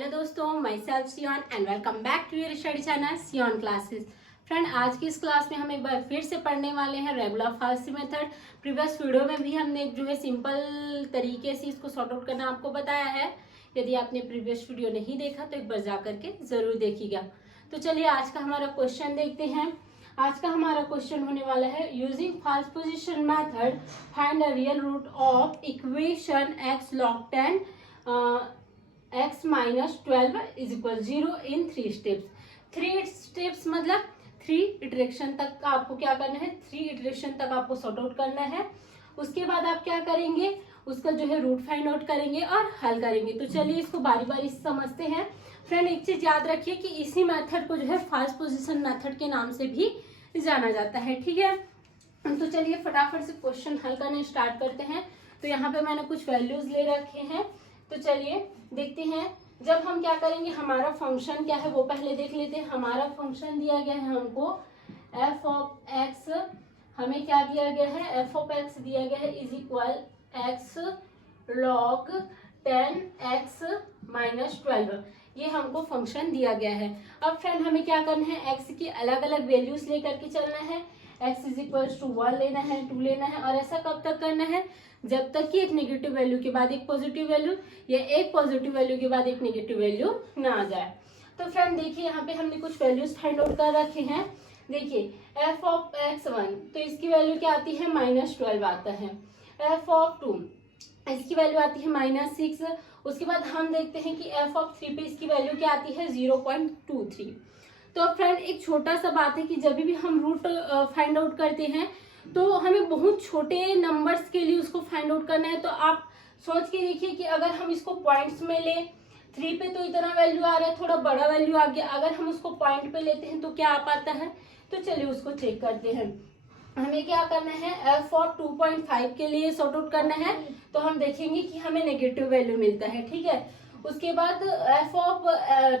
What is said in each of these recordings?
Hello दोस्तों, myself Sion and welcome back to your study channel Sion classes. Friend, आज की इस क्लास में हम एक बार फिर से पढ़ने वाले हैं regular fast method. Previous video में भी हमने जो है सिंपल तरीके से इसको सॉर्ट आउट करना आपको बताया है। यदि आपने प्रीवियस वीडियो नहीं देखा तो एक बार जा करके जरूर देखिएगा। तो चलिए आज का हमारा क्वेश्चन देखते हैं। आज का हमारा क्वेश्चन होने वाला है, using fast position method find the real root of equation x log 10 x minus 12 is equal 0 in 3 steps. 3 steps मतलब 3 इटरेक्शन तक आपको क्या करना है, 3 इटरेक्शन तक आपको सॉर्ट आउट करना है। उसके बाद आप क्या करेंगे, उसका जो है रूट फाइंड आउट करेंगे और हल करेंगे। तो चलिए इसको बारी बारी से समझते हैं। फ्रेंड, एक चीज याद रखिए कि इसी मेथड को जो है फास्ट पोजीशन मेथड के नाम से भी जाना जाता है, ठीक है। तो चलिए फटाफट से क्वेश्चन हल करना स्टार्ट करते हैं। तो यहाँ पे मैंने कुछ वैल्यूज ले रखे हैं, तो चलिए देखते हैं। जब हम क्या करेंगे, हमारा फंक्शन क्या है वो पहले देख लेते हैं। हमारा फंक्शन दिया गया है हमको एफ ऑफ एक्स, हमें क्या दिया गया है, एफ ऑफ एक्स दिया गया है is equal x log 10 x minus 12। ये हमको फंक्शन दिया गया है। अब फ्रेंड हमें क्या करना है, एक्स की अलग अलग वैल्यूज लेकर के चलना है। एक्स इज इक्वल टू 1 लेना है, 2 लेना है, और ऐसा कब तक करना है, जब तक कि एक नेगेटिव वैल्यू के बाद एक पॉजिटिव वैल्यू या एक पॉजिटिव वैल्यू के बाद एक नेगेटिव वैल्यू ना आ जाए। तो फ्रेंड देखिए यहाँ पे हमने कुछ वैल्यूज फाइंड आउट कर रखे हैं। देखिए एफ ऑफ एक्स 1 तो इसकी वैल्यू क्या आती है, माइनस 12 आता है। एफ ऑफ 2 इसकी वैल्यू आती है माइनस 6। उसके बाद हम देखते हैं कि एफ ऑफ 3 पे इसकी वैल्यू क्या आती है, 0.23। तो फ्रेंड एक छोटा सा बात है कि जब भी हम रूट फाइंड आउट करते हैं तो हमें बहुत छोटे नंबर्स के लिए उसको फाइंड आउट करना है। तो आप सोच के देखिए कि अगर हम इसको पॉइंट्स में ले, 3 पे तो इतना वैल्यू आ रहा है, थोड़ा बड़ा वैल्यू आ गया। अगर हम उसको पॉइंट पे लेते हैं तो क्या आ पाता है, तो चलिए उसको चेक करते हैं। हमें क्या करना है, एफ और 2.5 के लिए सॉर्ट आउट करना है। तो हम देखेंगे कि हमें नेगेटिव वैल्यू मिलता है, ठीक है। उसके बाद एफ ऑफ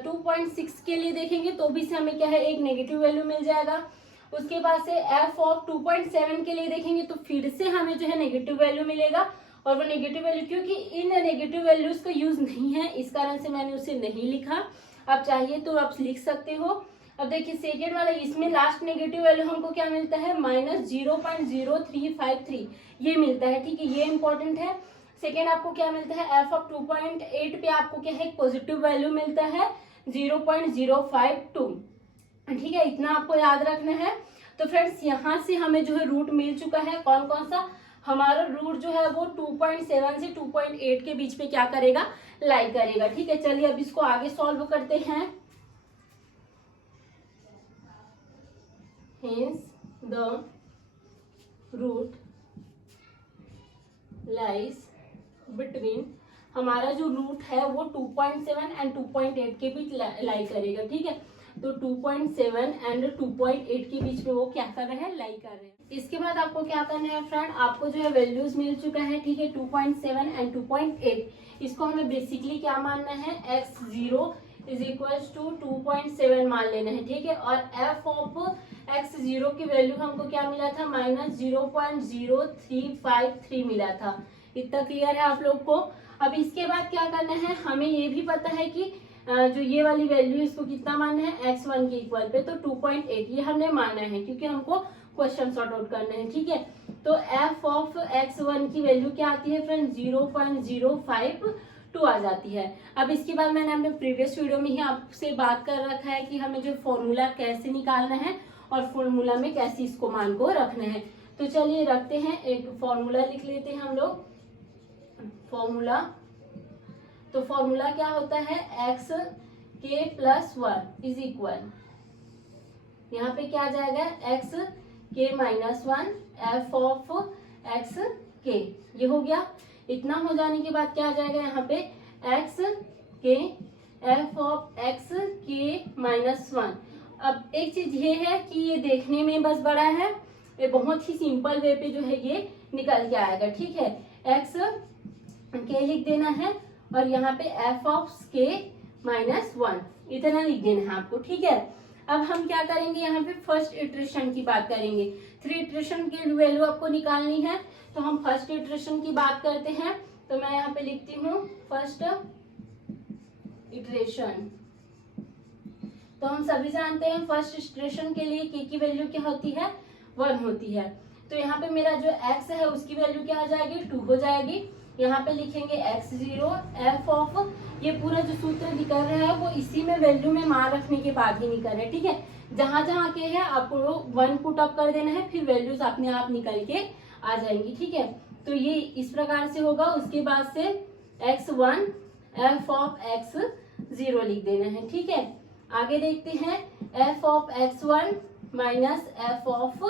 2.6 के लिए देखेंगे तो भी से हमें क्या है, एक नेगेटिव वैल्यू मिल जाएगा। उसके बाद से एफ ऑफ 2.7 के लिए देखेंगे तो फिर से हमें जो है नेगेटिव वैल्यू मिलेगा। और वो नेगेटिव वैल्यू, क्योंकि इन नेगेटिव वैल्यूज का यूज नहीं है इस कारण से मैंने उसे नहीं लिखा। आप चाहिए तो आप लिख सकते हो। अब देखिए सेकेंड वाला, इसमें लास्ट नेगेटिव वैल्यू हमको क्या मिलता है, माइनस 0.0353 ये मिलता है, ठीक है। ये इंपॉर्टेंट है। सेकेंड आपको क्या मिलता है, एफ ऑफ 2.8 पे आपको क्या है, पॉजिटिव वैल्यू मिलता है 0.052, ठीक है। इतना आपको याद रखना है। तो फ्रेंड्स यहाँ से हमें जो है रूट मिल चुका है। कौन कौन सा, हमारा रूट जो है वो 2.7 से 2.8 के बीच में क्या करेगा, लाई करेगा, ठीक है। चलिए अब इसको आगे सॉल्व करते हैं। Hence the root lies between, हमारा जो रूट है वो 2.7 एंड 2.8 के बीच लाई करेगा, ठीक है। तो 2.7 एंड 2.8 के बीच में वो क्या कर रहे हैं, लाई कर रहे हैं। इसके बाद आपको क्या करना है फ्रेंड, आपको जो है वैल्यूज मिल चुका है, ठीक है, 2.7 एंड 2.8। इसको हमें बेसिकली क्या मानना है, x0 इज इक्वल टू 2.7 मान लेना है, ठीक है। और एफ ऑफ x0 की वैल्यू हमको क्या मिला था, माइनस 0.0353 मिला था। इतना क्लियर है आप लोग को। अब इसके बाद क्या करना है, हमें ये भी पता है कि जो ये वाली वैल्यू इसको कितना मानना है, x1 के इक्वल पे, तो 2.8 ये हमने माना है क्योंकि हमको क्वेश्चन सॉर्ट आउट करना है, ठीक है। तो एफ ऑफ x1 की वैल्यू क्या आती है फ्रेंड, 0.052 आ जाती है। अब इसके बाद मैंने अपने प्रीवियस वीडियो में ही आपसे बात कर रखा है कि हमें जो फॉर्मूला कैसे निकालना है और फॉर्मूला में कैसे इसको मान को रखना है। तो चलिए रखते हैं, एक फॉर्मूला लिख लेते हैं हम लोग। फॉर्मूला, तो फॉर्मूला क्या होता है, एक्स के प्लस 1 इज इक्वल, यहाँ पे क्या आ जाएगा, एक्स के माइनस 1 एफ ऑफ एक्स के, ये हो गया। इतना हो जाने के बाद क्या आ जाएगा, यहाँ पे एक्स के एफ ऑफ एक्स के माइनस 1। अब एक चीज ये है कि ये देखने में बस बड़ा है, ये बहुत ही सिंपल वे पे जो है ये निकल के आएगा, ठीक है। एक्स के लिख देना है और यहाँ पे एफ ऑफ के माइनस 1 इतना लिख देना है आपको, ठीक है। अब हम क्या करेंगे, यहाँ पे फर्स्ट इटरेशन की बात करेंगे। 3 इटरेशन की वैल्यू आपको निकालनी है, तो हम फर्स्ट इटरेशन की बात करते हैं। तो मैं यहाँ पे लिखती हूँ फर्स्ट इटरेशन। तो हम सभी जानते हैं फर्स्ट इटरेशन के लिए के की वैल्यू क्या होती है, 1 होती है। तो यहाँ पे मेरा जो x है उसकी वैल्यू क्या हो जाएगी, 2 हो जाएगी। यहाँ पे लिखेंगे x0 f ऑफ, ये पूरा जो सूत्र निकल रहा है वो इसी में वैल्यू में मान रखने के बाद ही निकल रहा है, ठीक है। जहां जहां के है आपको 1 पुट अप कर देना है, फिर वैल्यूज अपने आप निकल के आ जाएंगी, ठीक है। तो ये इस प्रकार से होगा। उसके बाद से x1 f ऑफ x0 लिख देना है, ठीक है। आगे देखते हैं f of x1 minus f of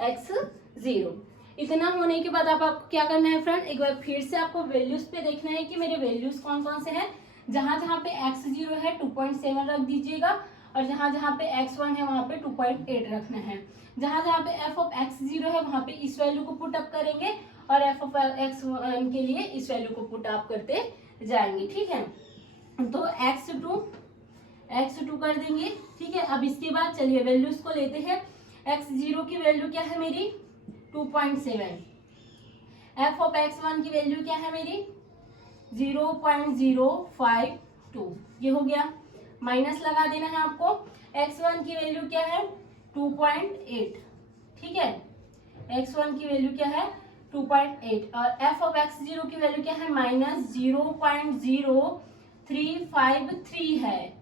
x0। इतना होने के बाद आपको क्या करना है फ्रेंड, एक बार फिर से आपको वैल्यूज पे देखना है कि मेरे वैल्यूज कौन कौन से हैं। जहां जहां पे x0 है 2.7 रख दीजिएगा, और जहां जहां पे x1 है वहां पे 2.8 रखना है। जहां जहां पे f ऑफ x0 है वहां पे इस वैल्यू को पुट अप करेंगे, और f ऑफ x1 के लिए इस वैल्यू को पुट अप करते जाएंगे, ठीक है। तो x2 कर देंगे, ठीक है। अब इसके बाद चलिए वैल्यूज को लेते हैं। x0 की वैल्यू क्या है मेरी, 2.7। f ऑफ x1 की वैल्यू क्या है मेरी, 0.052। ये हो गया, माइनस लगा देना है आपको। x1 की वैल्यू क्या है, 2.8, ठीक है। x1 की वैल्यू क्या है, 2.8, और f ऑफ x0 की वैल्यू क्या है, माइनस 0.0353 है,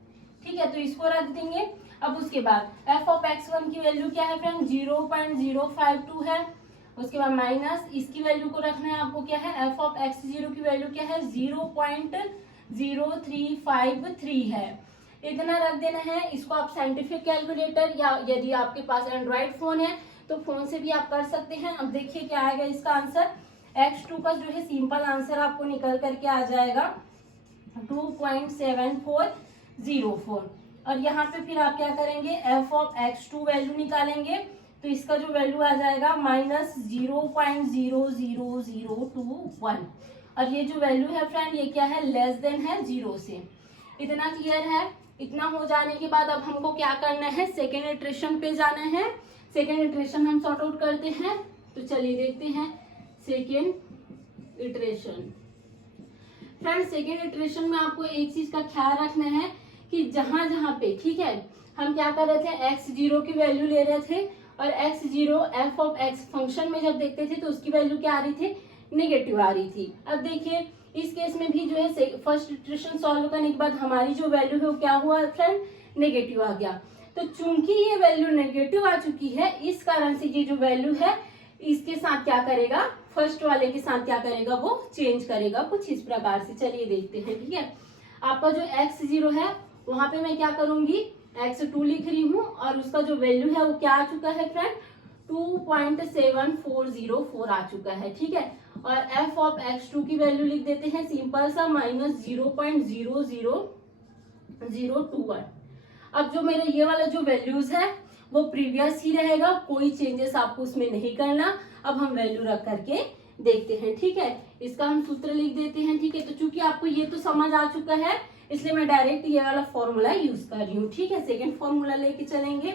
ठीक है। तो इसको रख देंगे। अब उसके बाद f ऑफ x1 की वैल्यू क्या है फ्रेंड, 0.052 है। उसके बाद माइनस इसकी वैल्यू को रखना है आपको, क्या है, f ऑफ x0 की वैल्यू क्या है, 0.0353 है। इतना रख देना है। इसको आप साइंटिफिक कैलकुलेटर या यदि आपके पास एंड्रॉइड फोन है तो फोन से भी आप कर सकते हैं। अब देखिए क्या आएगा इसका आंसर। x2 का जो है सिंपल आंसर आपको निकल करके आ जाएगा 2.7404। और यहाँ पे फिर आप क्या करेंगे, f ऑफ x2 वैल्यू निकालेंगे, तो इसका जो वैल्यू आ जाएगा माइनस 0.00021। और ये जो वैल्यू है फ्रेंड ये क्या है, लेस देन है 0 से। इतना क्लियर है। इतना हो जाने के बाद अब हमको क्या करना है, सेकेंड इटरेशन पे जाना है। सेकेंड इटरेशन हम सॉर्ट आउट करते हैं। तो चलिए देखते हैं second iteration. Friend second iteration में आपको एक चीज का ख्याल रखना है कि जहां जहां पे, ठीक है, हम क्या कर रहे थे, x0 की वैल्यू ले रहे थे, और x0 f of x function में जब देखते थे तो उसकी वैल्यू क्या आ रही थी, नेगेटिव आ रही थी। अब देखिए इस केस में भी जो है फर्स्ट इटरेशन सॉल्व करने के बाद हमारी जो वैल्यू है वो क्या हुआ फ्रेंड, नेगेटिव आ गया। तो चूंकि ये वैल्यू नेगेटिव आ चुकी है, इस कारण से ये जो वैल्यू है इसके साथ क्या करेगा, फर्स्ट वाले के साथ क्या करेगा, वो चेंज करेगा कुछ इस प्रकार से। चलिए देखते हैं, ठीक है। आपका जो x0 है वहां पे मैं क्या करूंगी, x2 लिख रही हूँ, और उसका जो वैल्यू है वो क्या आ चुका है फ्रेंड, 2.7404 आ चुका है, ठीक है। और f ऑफ x2 की वैल्यू लिख देते हैं सिंपल सा, माइनस 0.00021। अब जो मेरा ये वाला जो वैल्यूज है वो प्रीवियस ही रहेगा, कोई चेंजेस आपको उसमें नहीं करना। अब हम वैल्यू रख करके देखते हैं, ठीक है। इसका हम सूत्र लिख देते हैं, ठीक है। तो चूंकि आपको ये तो समझ आ चुका है इसलिए मैं डायरेक्ट ये वाला फॉर्मूला यूज कर रही हूँ, ठीक है। सेकेंड फॉर्मूला लेके चलेंगे।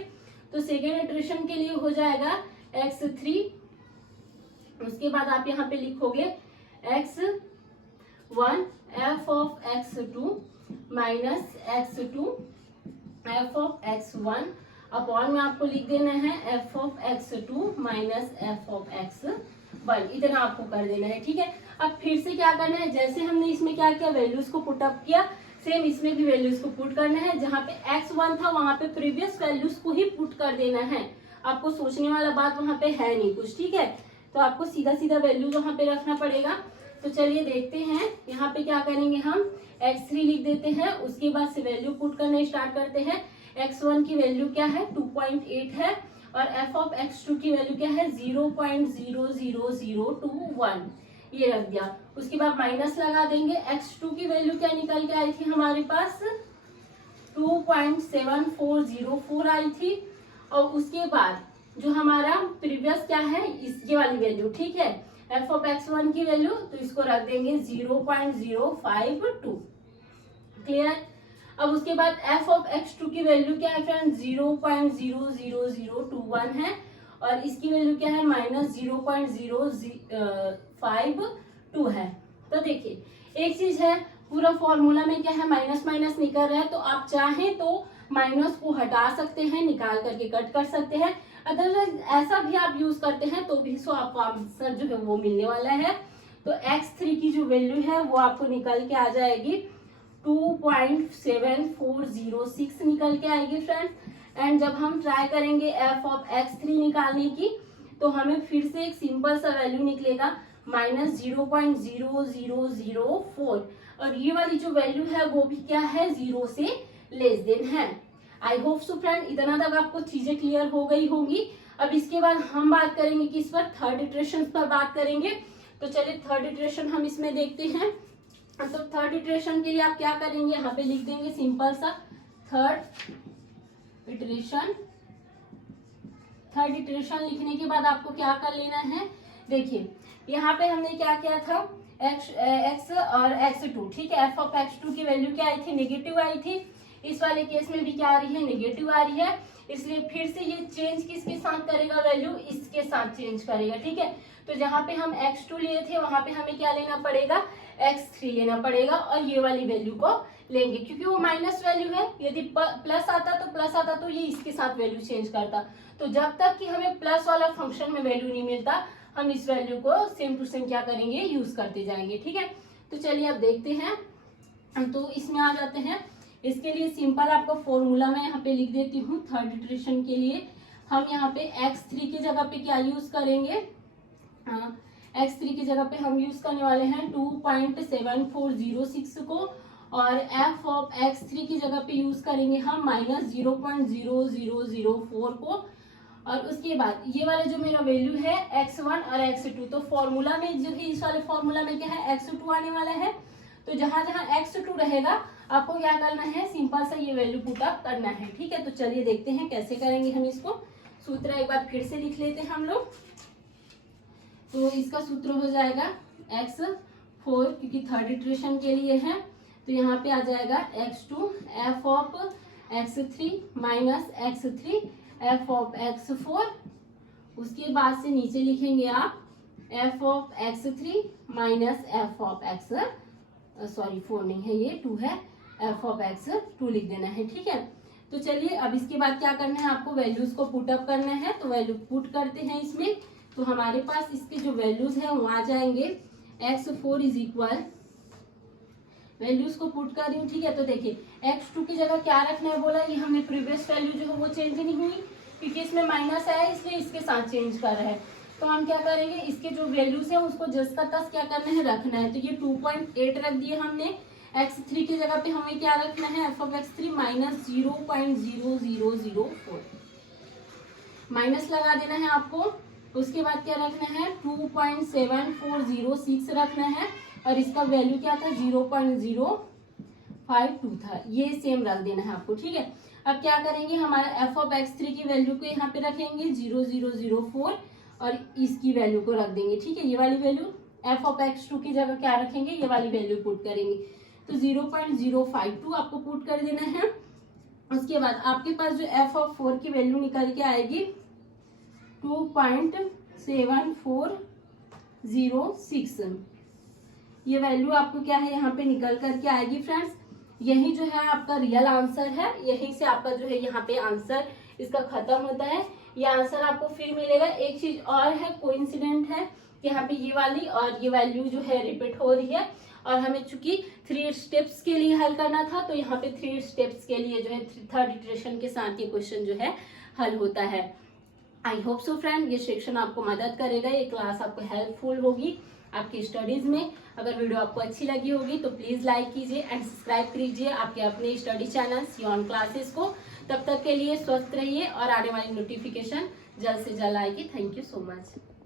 तो सेकेंड इटरेशन के लिए हो जाएगा x3। उसके बाद आप यहाँ पे लिखोगे x1 f of x2 minus x2 f of x1 upon में आपको लिख देना है f of x2 minus f of x1। इतना आपको कर देना है, ठीक है। अब फिर से क्या करना है, जैसे हमने इसमें क्या किया, वैल्यूज को पुट अप किया, सेम इसमें भी वैल्यूज को पुट करना है। जहाँ पे x1 था वहां पे प्रीवियस वैल्यूज को ही पुट कर देना है। आपको सोचने वाला बात वहां पे है नहीं कुछ, ठीक है। तो आपको सीधा सीधा वैल्यू वहां पे रखना पड़ेगा। तो चलिए देखते हैं, यहाँ पे क्या करेंगे, हम x3 लिख देते हैं। उसके बाद से वैल्यू पुट करना स्टार्ट करते हैं। x1 की वैल्यू क्या है, 2.8 है, और f ऑफ x2 की वैल्यू क्या है, 0.00021, ये रख दिया। उसके बाद माइनस लगा देंगे। x2 की वैल्यू क्या निकल के आई थी हमारे पास, 2.7404 आई थी। और उसके बाद जो हमारा प्रीवियस क्या है, इसके वाली वैल्यू, ठीक है, f ऑफ x1 की वैल्यू, तो इसको रख देंगे 0.052। क्लियर। अब उसके बाद f ऑफ x2 की वैल्यू क्या है फ्रेंड, 0.00021 है, और इसकी वैल्यू क्या है, माइनस 0.052 है। तो देखिए एक चीज है, पूरा फॉर्मूला में क्या है, माइनस माइनस निकल रहा है, तो आप चाहें तो माइनस को हटा सकते हैं, निकाल करके कट कर सकते हैं। अदरवाइज ऐसा भी आप यूज करते हैं तो भी सो आपको आंसर जो है वो मिलने वाला है। तो x3 की जो वैल्यू है वो आपको निकल के आ जाएगी 2.7406 निकल के आएगी फ्रेंड्स। एंड जब हम ट्राई करेंगे f ऑफ x3 निकालने की तो हमें फिर से एक सिंपल सा वैल्यू निकलेगा -0.0004, और ये वाली जो वैल्यू है वो भी क्या है, 0 से लेस देन है। आई होप सो फ्रेंड इतना तक आपको चीजें क्लियर हो गई होंगी। अब इसके बाद हम बात करेंगे किस पर, थर्ड इटरेशन पर बात करेंगे। तो चलिए थर्ड इटरेशन हम इसमें देखते हैं। तो थर्ड इटरेशन के लिए आप क्या करेंगे, यहाँ पे लिख देंगे सिंपल सा थर्ड इटरेशन। थर्ड इटरेशन लिखने के बाद आपको क्या कर लेना है, देखिए यहाँ पे हमने क्या किया था, x और x2, ठीक है। f ऑफ x2 की वैल्यू क्या आई थी, नेगेटिव आई थी। इस वाले केस में भी क्या आ रही है, नेगेटिव आ रही है, इसलिए फिर से ये चेंज किसके साथ करेगा, वैल्यू इसके साथ चेंज करेगा, ठीक है। तो जहाँ पे हम x2 लिए थे वहां पे हमें क्या लेना पड़ेगा, x3 लेना पड़ेगा, और ये वाली वैल्यू को लेंगे क्योंकि वो माइनस वैल्यू है। यदि प्लस आता तो ये इसके साथ वैल्यू चेंज करता। तो जब तक कि हमें प्लस वाला फंक्शन में वैल्यू नहीं मिलता हम इस वैल्यू को सेम टू सेम क्या करेंगे, यूज करते जाएंगे, ठीक है। तो चलिए अब देखते हैं, तो इसमें आ जाते हैं। इसके लिए सिंपल आपको फॉर्मूला मैं यहाँ पे लिख देती हूँ। थर्ड इटरेशन के लिए हम यहाँ पे x3 की जगह पे क्या यूज करेंगे, x3 की जगह पे हम यूज करने वाले हैं 2.7406 को, और f ऑफ x3 की जगह पे यूज करेंगे हम -0.0004 को। और उसके बाद ये वाला जो मेरा वैल्यू है x1 और x2, तो फॉर्मूला में जो है इस वाले फॉर्मूला में क्या है, x2 आने वाला है। तो जहां जहां x2 रहेगा आपको क्या करना है, सिंपल सा ये वैल्यू पुट अप करना है, ठीक है। तो चलिए देखते हैं कैसे करेंगे हम इसको। सूत्र एक बार फिर से लिख लेते हैं हम लोग। तो इसका सूत्र हो जाएगा x4, क्योंकि थर्ड इटरेशन के लिए है, तो यहाँ पे आ जाएगा x2 f of x3 minus x3 f of x4। उसके बाद से नीचे लिखेंगे आप f of x3 minus f of x, sorry 4 नहीं है ये 2 है, f ऑफ x2 लिख देना है, ठीक है। तो चलिए अब इसके बाद क्या करना है, आपको वैल्यूज को पुट अप करना है। तो वैल्यू पुट करते हैं इसमें। तो हमारे पास इसके जो वैल्यूज है वो आ जाएंगे x4 इज इक्वल, वैल्यूज को पुट कर रही हूँ, ठीक है। तो देखिए x2 की जगह क्या रखना है बोला, ये हमने प्रीवियस वैल्यू जो है वो चेंज नहीं हुई क्योंकि इसमें माइनस आया इसलिए इसके साथ चेंज कर रहा है। तो हम क्या करेंगे, इसके जो वैल्यूज है उसको जस का तस क्या करना है, रखना है। तो ये 2.8 रख दिए हमने। x3 की जगह पे हमें क्या रखना है, f of x3 minus 0.0004, minus लगा देना है आपको। उसके बाद क्या रखना है, 2.7406 रखना है, और इसका वैल्यू क्या था, 0.052 था, ये सेम रख देना है आपको, ठीक है। अब क्या करेंगे, हमारा f ऑफ x3 की वैल्यू को यहाँ पे रखेंगे 0004 और इसकी वैल्यू को रख देंगे, ठीक है। ये वाली वैल्यू f ऑफ x2 की जगह क्या रखेंगे, ये वाली वैल्यू पुट करेंगे। तो 0.052 आपको पुट कर देना है। उसके बाद आपके पास जो f ऑफ 4 की वैल्यू निकल के आएगी 2.7406, ये वैल्यू आपको क्या है यहाँ पे निकल करके आएगी फ्रेंड्स। यही जो है आपका रियल आंसर है, यहीं से आपका जो है यहाँ पे आंसर इसका खत्म होता है। ये आंसर आपको फिर मिलेगा। एक चीज और है, कोइंसिडेंट है, यहाँ पे ये वाली और ये वैल्यू जो है रिपीट हो रही है, और हमें चूंकि 3 स्टेप्स के लिए हल करना था तो यहाँ पे 3 स्टेप्स के लिए जो है थर्ड इटरेशन के साथ ये क्वेश्चन जो है हल होता है। आई होप सो फ्रेंड ये सेक्शन आपको मदद करेगा, ये क्लास आपको हेल्पफुल होगी आपकी स्टडीज में। अगर वीडियो आपको अच्छी लगी होगी तो प्लीज लाइक कीजिए एंड सब्सक्राइब कीजिए आपके अपने स्टडी चैनल सियोन क्लासेस को। तब तक के लिए स्वस्थ रहिए और आने वाली नोटिफिकेशन जल्द से जल्द आएगी। Thank you so much.